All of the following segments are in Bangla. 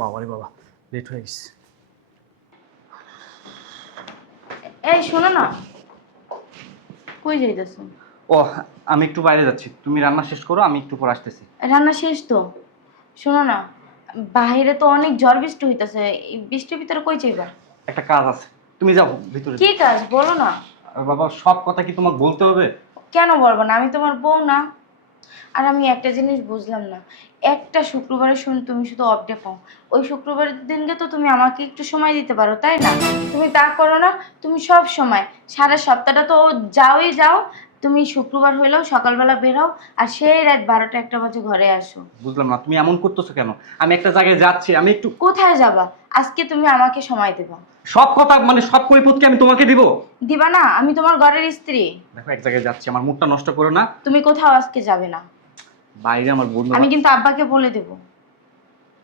বাবারে বাবা, লেট হয়ে গেছে। এই শোনো না, কই যাইতেছো? ও, আমি একটু বাইরে যাচ্ছি, তুমি রান্না শেষ করো, আমি একটু পর আসতেছি। রান্না শেষ তো? শোনো না, বাইরে তো অনেক ঝড় বৃষ্টি হইতেছে, এই বৃষ্টির ভিতরে কই যাইবা? একটা কাজ আছে, তুমি যাও ভিতরে। কি কাজ বলো না? বাবা, সব কথা কি তোমাকে বলতে হবে? কেন বলবো না? আমি তোমার বউ না? আর আমি একটা জিনিস বুঝলাম না, একটা শুক্রবারের তুমি শুধু অফ ডে পাও, ওই শুক্রবারের দিনকে তো তুমি আমাকে একটু সময় দিতে পারো তাই না? তুমি তা করো না। তুমি সব সময় সারা সপ্তাহটা তো যাওই যাও, তুমি শুক্রবার হইলেও সকালবেলা বের হও আর সেই রাত 12টা 1টা বাজে ঘরে আসো। বুঝলাম না, তুমি এমন করতেছো কেন? আমি একটা জায়গায় যাচ্ছি, আমি একটু। কোথায় যাবা? আজকে তুমি আমাকে সময় দেবা। সব কথা মানে সব কৈফিয়ত আমি তোমাকে দিব? দিবা না? আমি তোমার ঘরের স্ত্রী। দেখো, এক জায়গায় যাচ্ছি, আমার মুডটা নষ্ট করো না। তুমি কোথাও আজকে যাবে না। বাইরে আমার বন্ধু। আমি কিন্তু আব্বাকে বলে দেবো।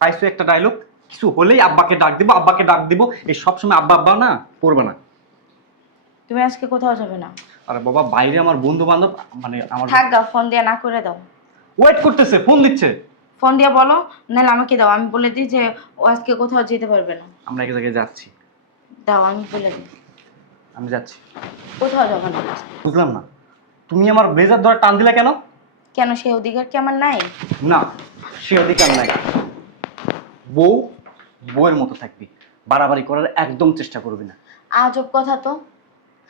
পাইছো একটা ডায়লগ, কিছু হলেই আব্বাকে ডাক দিব, আব্বাকে ডাক দিব, এই সব সময় আব্বা আব্বা না করবে না। তুমি আজকে কোথাও যাবে না। আরে বাবা, বাইরে আমার বন্ধু বান্ধব, মানে আমার থাক, দাও ফোন দিয়ে না করে দাও। ওয়েট করতেছে, ফোন দিচ্ছে। ফোন দিয়ে বলো, নাহলে আমাকে দাও, আমি বলে দিই যে ও আজকে কোথাও যেতে পারবে না। আমরা এক জায়গায় যাচ্ছি। দাও, আমি বলে দিই। আমি যাচ্ছি। কোথাও যাবে না। বুঝলাম না, তুমি আমার ব্লেজার ধরে টান দিলা কেন? কেন, সে অধিকার কি আমার নাই? না, সে অধিকার নাই। বউ বউয়ের মতো থাকবি, বাড়াবাড়ি করার একদম চেষ্টা করবি না। আজব কথা তো।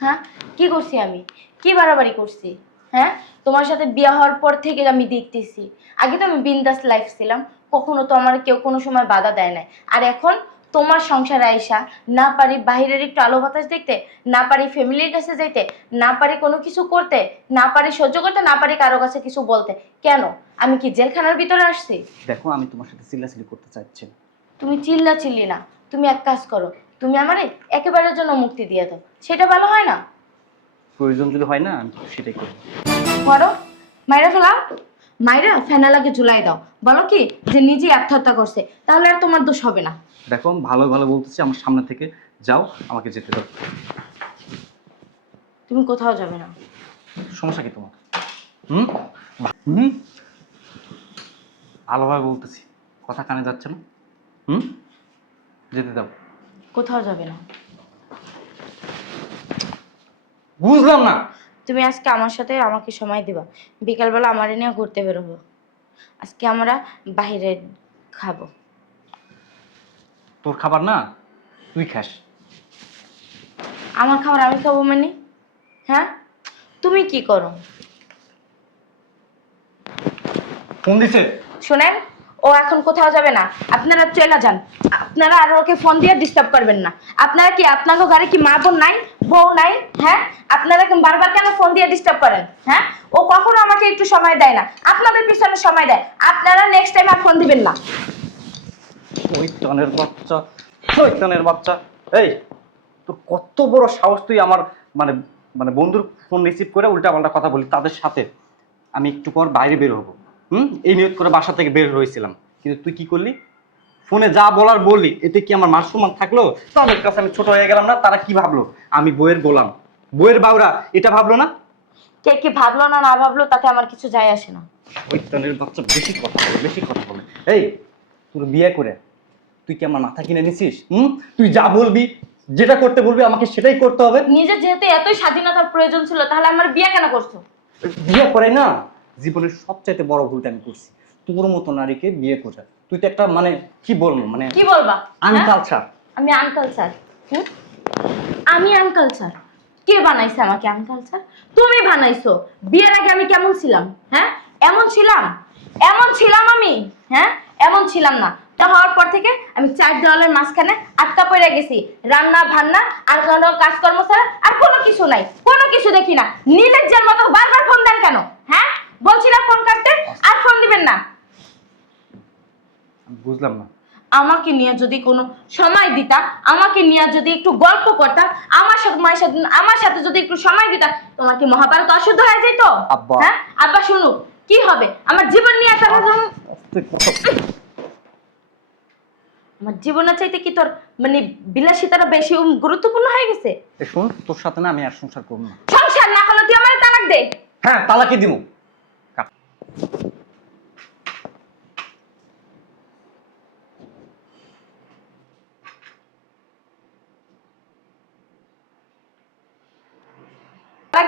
হ্যাঁ, কি করছি আমি? কি বাড়াবাড়ি করছি? হ্যাঁ, তোমার সাথে বিয়ে হওয়ার পর থেকে আমি দেখতেছি, আগে তো আমি বিন্দাস লাইফ ছিলাম, কখনো তো আমার কেউ কোনো সময় বাধা দেয় নাই। আর এখন তোমার সংসারে আইসা না পারি বাইরের একটু আলো বাতাস দেখতে, না পারি ফ্যামিলির কাছে যাইতে, না পারি কোনো কিছু করতে, না পারি সহ্য করতে, না পারি কারো কাছে কিছু বলতে। কেন? আমি কি জেলখানার ভিতরে আসছি? দেখো, আমি তোমার সাথে চিল্লাচিল্লি করতে চাচ্ছি না। তুমি চিল্লা চিল্লি না, তুমি এক কাজ করো, তুমি আমারে একেবারের জন্য মুক্তি দিয়ে দাও, সেটা ভালো হয় না? প্রয়োজন যদি হয় না, আমি সেটাই করবো। করো, মাইরা ফেলাও, মাইরা ফেনালাকে ঝুলাই দাও, বলো কি যে নিজে আত্মহত্যা করছে, তাহলে আর তোমার দোষ হবে না। দেখো, আমি ভালো ভালো বলতেছি, আমার সামনে থেকে যাও, আমাকে যেতে দাও। তুমি কোথাও যাবে না। সমস্যা কি তোমার? হুম হুম, ভালোভাবে বলতেছি, কথা কানে যাচ্ছে না। হুম, যেতে দাও। কোথাও যাবে না। বুঝলাম না। তুমি আজকে আমার সাথে আমাকে সময় দিবা, বিকালবেলা আমারে নিয়ে ঘুরতে বেরোবো, আজকে আমরা বাইরে খাবো। তোর খাবার না, তুই খাস। আমার খাবার আমি খাবো মানে? হ্যাঁ, তুমি কি করো? ফোন দিছে। শোনেন, ও এখন কোথাও যাবে না, আপনারা চলে যান। আপনারা আর ওকে ফোন দিয়ে ডিস্টার্ব করবেন না। আপনারা কি আপনাদের ঘরে কি মা বোন নাই, বউ নাই? হ্যাঁ, আপনারা বারবার কেন ফোন দিয়ে ডিস্টার্ব করেন? হ্যাঁ, ও কখনো আমাকে একটু সময় দেয় না, আপনাদের পিছনে সময় দেয়। আপনারা নেক্সট টাইম আর ফোন দিবেন না। শয়তানের বাচ্চা, শয়তানের বাচ্চা। এই, তোর কত বড় সাহস, তুই আমার মানে মানে বন্ধুর ফোন রিসিভ করে উল্টাপাল্টা কথা বলি তাদের সাথে। আমি একটু পর বাইরে বের হবো, এই নিয়ত করে বাসা থেকে বের হয়েছিলাম, কিন্তু তুই কি করলি? ফোনে যা বলার বললি, এতে কি আমার মান সম্মান থাকলো? তাদের কাছে আমি ছোট হয়ে গেলাম না? তারা কি ভাবলো? আমি বইয়ের গোলাম, বইয়ের বাউরা, এটা ভাবলো না? কে কি ভাবলো না না ভাবলো তাতে আমার কিছু যায় আসে না। শয়তানের বাচ্চা, বেশি কথা বলে, বেশি কথা বলে। এই, তোর বিয়ে করে তুই কি আমার মাথা কিনে নিছিস? তুই যা বলবি, যেটা করতে বলবি, আমাকে সেটাই করতে হবে। নিজে যেহেতু এতই স্বাধীনতার প্রয়োজন ছিল, তাহলে আমার বিয়ে কেন করছো? বিয়ে করে না, জীবনের সবচাইতে বড় ভুলটা আমি করছি, তোর মতো নারীকে বিয়ে করে। তুই তো একটা মানে কি বলবো, মানে কি বলবা? আনকালচার। আমি আনকালচার? আমি আনকালচার? কে বানাইছে আমাকে আনকালচার? তুমি বানাইছো। বিয়ের আগে আমি কেমন ছিলাম? হ্যাঁ, এমন ছিলাম? এমন ছিলাম আমি? হ্যাঁ, এমন ছিলাম না। তা হওয়ার পর থেকে আমি 4 দেওয়ালের মাঝখানে আটকা পড়ে গেছি, রান্না বান্না আর কোনো কাজকর্ম ছাড়া আর কোনো কিছু নাই, কোনো কিছু দেখি না। নির্লজ্জের মতো বারবার ফোন দেন কেন? হ্যাঁ, বলছি না ফোন কাটতে, আর ফোন দিবেন না। বুঝলাম না। আমাকে নিয়ে যদি কোনো সময় দিতা, আমাকে নিয়ে যদি একটু গল্প করতা, আমার সাথে যদি একটু সময় দিতা, তোমার কি মহাভারত অশুদ্ধ হয়ে যেত? আব্বা। হ্যাঁ, আব্বা শুনো, কি হবে? আমার জীবন নিয়ে একটা আমার জীবনের চাইতে কি তোর মানে বিলাসিতাটা বেশি গুরুত্বপূর্ণ হয়ে গেছে? শোন, তোর সাথে না আমি আর সংসার করবো না। সংসার না হলে তুই আমার তালাক দে। হ্যাঁ, তালাকি দিব।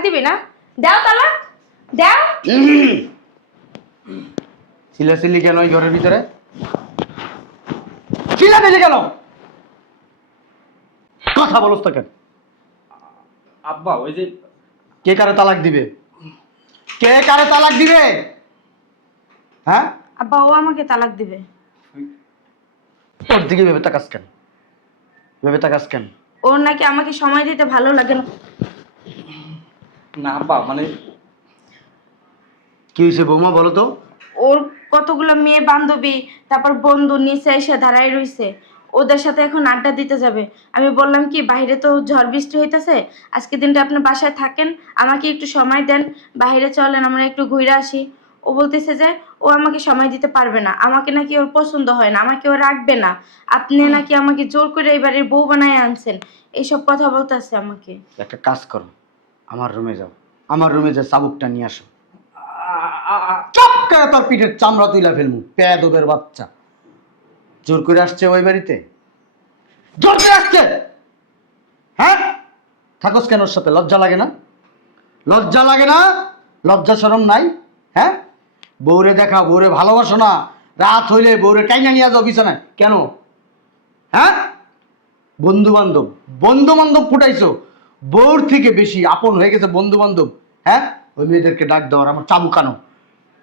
দিবি না? দাও তালাক, দাও। চিল্লাচিল্লি কেন এই ঘরের ভিতরে? চিল্লাচিল্লি কেন? কথা বলছ তো কেন? আব্বা ওই যে কে কারে তালাক দিবে? কে কারে তালাক দিবে? হ্যাঁ, আব্বা ও আমাকে তালাক দিবে। ওর দিকে ভেবে তাকাস কেন? ভেবে তাকাস কেন? ওর নাকি আমাকে সময় দিতে ভালো লাগে না। না আব্বা মানে কি হয়েছে বৌমা বলো তো? ওর কতগুলো মেয়ে বান্ধবী, তারপর বন্ধু নিচে এসে দাঁড়ায় রইছে, ওদের সাথে এখন আড্ডা দিতে যাবে। আমি বললাম কি বাইরে তো ঝড় বৃষ্টি হইতেছে, আজকে দিনটা আপনি বাসায় থাকেন, আমাকে একটু সময় দেন, বাইরে চলেন আমরা একটু ঘুরে আসি। ও বলতেছে যে ও আমাকে সময় দিতে পারবে না, আমাকে নাকি ওর পছন্দ হয় না, আমাকে ও রাখবে না, আপনি নাকি আমাকে জোর করে এই বাড়ির বউ বানায় আনছেন, এইসব কথা বলতেছে আমাকে। একটা কাজ করো, আমার রুমে যাও, আমার রুমে যে চাবুকটা নিয়ে আসো। চপ করে তোর পিঠের চামড়া তুইলা ফেলমু, পেদবের বাচ্চা। জোর করে আসছে ওই বাড়িতে, জোর করে আসছে। হ্যাঁ, থাকোস কেন ওর সাথে? লজ্জা লাগে না? লজ্জা লাগে না? লজ্জা শরম নাই? হ্যাঁ, বউরে দেখা, বউরে ভালোবাসো না, রাত হইলে বউরে টাইনা নিয়ে যাও বিছানায় কেন? হ্যাঁ, বন্ধু বান্ধব, বন্ধু বান্ধব ফুটাইছো, বউর থেকে বেশি আপন হয়ে গেছে বন্ধু বান্ধব। হ্যাঁ, ওই মেয়েদেরকে ডাক দেওয়ার আমার চাবুকানো,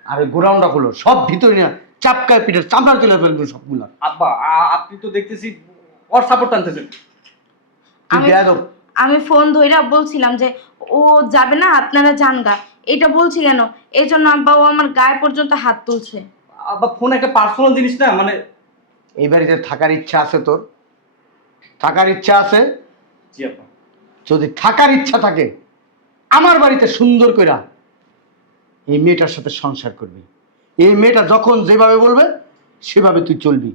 আর ওই গোডাউনটা খুলো, সব ভিতরে নিয়ে চাপকায় পিঠের চামড়া তুলে ফেলবো সবগুলা। আব্বা আপনি তো দেখতেছি ওর সাপোর্ট আনতেছেন। তুই আমি বেয়াদব। আমি ফোন ধইরা বলছিলাম যে ও যাবে না, আপনারা যান গা, এটা বলছি কেন, এই জন্য আব্বা ও আমার গায়ে পর্যন্ত হাত তুলছে। আব্বা ফোন একটা পার্সোনাল জিনিস না, মানে এই বাড়িতে থাকার ইচ্ছা আছে তোর? থাকার ইচ্ছা আছে? জি আব্বা। যদি থাকার ইচ্ছা থাকে আমার বাড়িতে সুন্দর কইরা এই মেয়েটার সাথে সংসার করবি। এই মেয়েটা যখন যেভাবে বলবে সেভাবে তুই চলবি।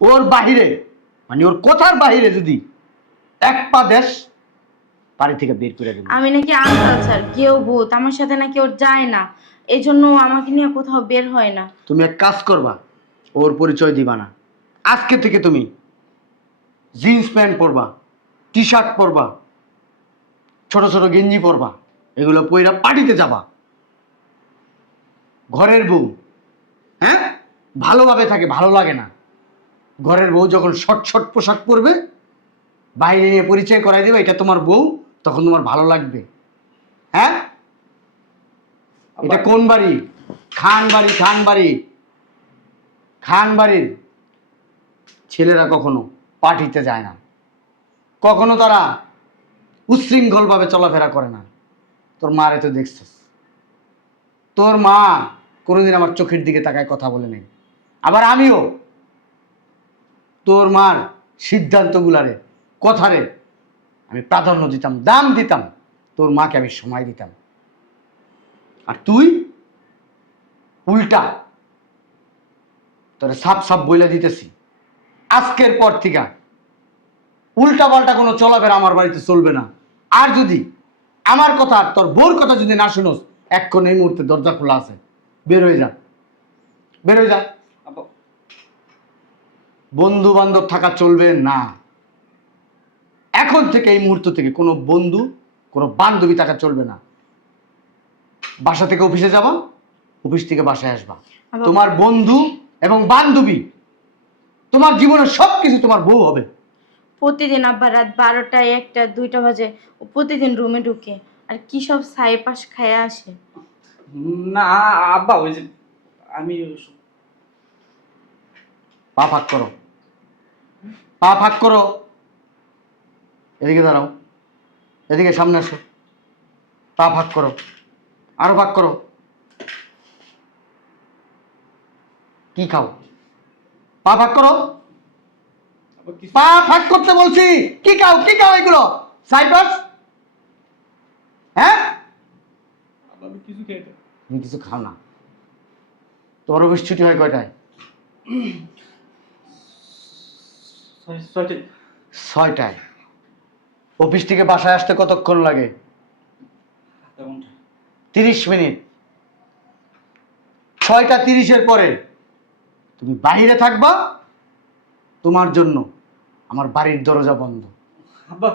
ওর বাহিরে, মানে ওর কথার বাহিরে যদি এক পা দেশ, বাড়ি থেকে বের করে দেবো। আমি নাকি আনকালচার, কেউ ভূত, আমার সাথে নাকি ওর যায় না, এই জন্য ও আমাকে নিয়ে কোথাও বের হয় না। তুমি এক কাজ করবা, ওর পরিচয় দিবা না। আজকে থেকে তুমি জিন্স প্যান্ট পরবা, টি শার্ট পরবা, ছোট ছোট গেঞ্জি পরবা, এগুলো পইরা পার্টিতে যাবা। ঘরের বউ, হ্যাঁ, ভালোভাবে থাকে, ভালো লাগে না। ঘরের বউ যখন শর্ট শর্ট পোশাক পরবে, বাইরে নিয়ে পরিচয় করাই দেবে এটা তোমার বউ, তখন তোমার ভালো লাগবে। হ্যাঁ, এটা কোন বাড়ি? খান বাড়ি, খান বাড়ি। খান বাড়ির ছেলেরা কখনো পার্টিতে যায় না, কখনো তারা উচ্ছৃঙ্খলভাবে চলাফেরা করে না। তোর মারে তো দেখছিস, তোর মা কোনোদিন আমার চোখের দিকে তাকায় কথা বলে নেই। আবার আমিও তোর মার সিদ্ধান্তগুলারে, কথারে আমি প্রাধান্য দিতাম, দাম দিতাম, তোর মাকে আমি সময় দিতাম। আর তুই উল্টা, তোরে সাপ সাপ বইলা দিতেছি, আজকের পর থেকে উল্টা পাল্টা কোনো চলাফেরা আমার বাড়িতে চলবে না। আর যদি আমার কথা, তোর বউর কথা যদি না শুনোস, এক্ষণ এই মুহূর্তে দরজা খোলা আছে, বের হয়ে যা, বের হয়ে যা। আব্বা বন্ধু বান্ধব থাকা চলবে না। এখন থেকে, এই মুহূর্ত থেকে কোনো বন্ধু, কোনো বান্ধবী থাকা চলবে না। বাসা থেকে অফিসে যাবা, অফিস থেকে বাসায় আসবা। আবার- তোমার বন্ধু এবং বান্ধবী, তোমার জীবনের সবকিছু তোমার বউ হবে। প্রতিদিন আব্বা রাত 12টায় 1টা 2টা বাজে ও প্রতিদিন রুমে ঢুকে আর কি সব ছাইপাশ খায়া আসে। না আব্বা ওই যে আমি পা ফাঁক করো, পা ফাঁক করো, এদিকে দাঁড়াও, এদিকে সামনে আসো, পা ফাঁক করো, আরো ফাঁক করো। কি খাও? পা ফাঁক করো, আব্বা কিছু পা ফাঁক করতে বলছি। কি খাও, কি খাও এগুলো? সাইপাস? হ্যাঁ, আব্বা আমি কিছু খেয়ে যাই। তুমি কিছু খাও না। তোমার অফিস ছুটি হয় কয়টায়? ছয়টা 6টায়। অফিস থেকে বাসায় আসতে কতক্ষণ লাগে? আধা ঘন্টা। 30 মিনিট। 6টা 30-এর পরে তুমি বাইরে থাকবা, তোমার জন্য আমার বাড়ির দরজা বন্ধ। আব্বা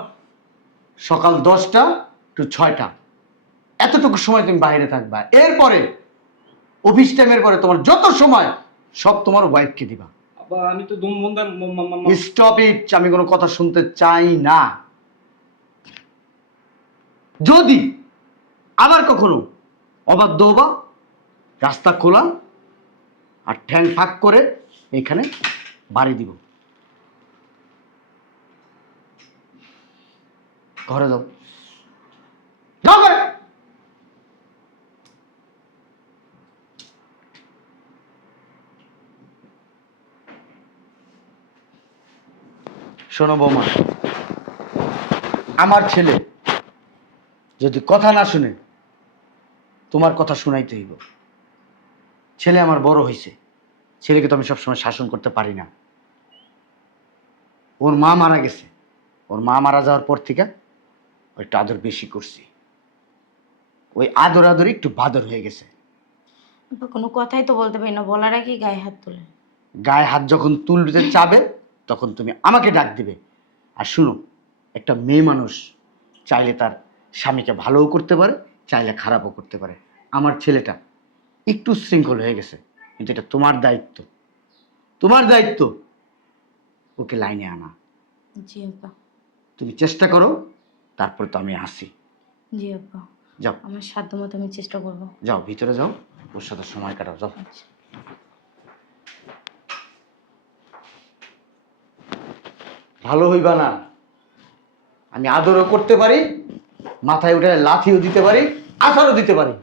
সকাল 10টা টু 6টা এতটুকু সময় তুমি বাইরে থাকবা, এরপরে অফিস টাইমের পরে তোমার যত সময় সব তোমার ওয়াইফকে দিবা। আব্বা আমি তো দুম বন্ধা স্টপ ইট, আমি কোনো কথা শুনতে চাই না। যদি আবার কখনো অবাধ্য হবা, রাস্তা খোলা আর ঠ্যাং ফাঁক করে এখানে বাড়ি দিব। ঘরে যাও, যাও ঘরে। শোনো বৌমা, আমার ছেলে যদি কথা না শুনে তোমার কথা শুনাইতে হইব। ছেলে আমার বড় হয়েছে, ছেলেকে তো আমি সবসময় শাসন করতে পারি না। ওর মা মারা গেছে, ওর মা মারা যাওয়ার পর থেকে একটু আদর বেশি করছি, ওই আদর আদরই একটু বাদর হয়ে গেছে। আব্বা কোনো কথাই তো বলতে পারি না, বলার আগে গায়ে হাত তোলে। গায়ে হাত যখন তুলতে চাবে তখন তুমি আমাকে ডাক দিবে। আর শুনো, একটা মেয়ে মানুষ চাইলে তার স্বামীকে ভালোও করতে পারে, চাইলে খারাপও করতে পারে। আমার ছেলেটা একটু শৃঙ্খল হয়ে গেছে, কিন্তু এটা তোমার দায়িত্ব, তোমার দায়িত্ব ওকে লাইনে আনা। জি আব্বা। তুমি চেষ্টা করো, তারপর তো আমি আসি। জি আব্বা, যাও আমার সাধ্য মতো আমি চেষ্টা করবো। যাও, ভিতরে যাও, ওর সাথে সময় কাটাও, যাও। আচ্ছা। ভালো হইবা না, আমি আদরও করতে পারি, মাথায় উঠে লাথিও দিতে পারি, আছাড়ও দিতে পারি।